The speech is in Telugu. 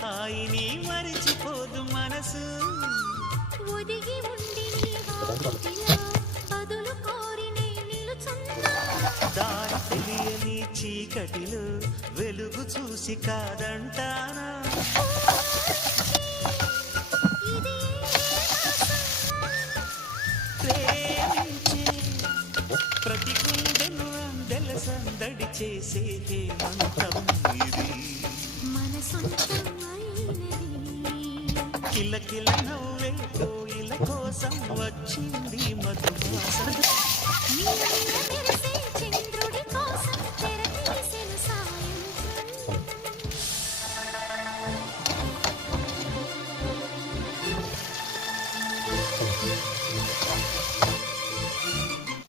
హాయిని మరిచిపోదు మనసు ఒదిగి ఉండి నీ వాకిటిలో బదులు కోరి నే నిలుచున్నా దారి తెలియని చీకటిలో వెలుగు చూసి కాదంటానా ప్రేమించే ప్రతి గుండెను అందెల సందడి చేసే హేమంతం ఇది మన సొంతం అయినది కిలకిల నవ్వే కోయిల కోసం వచ్చింది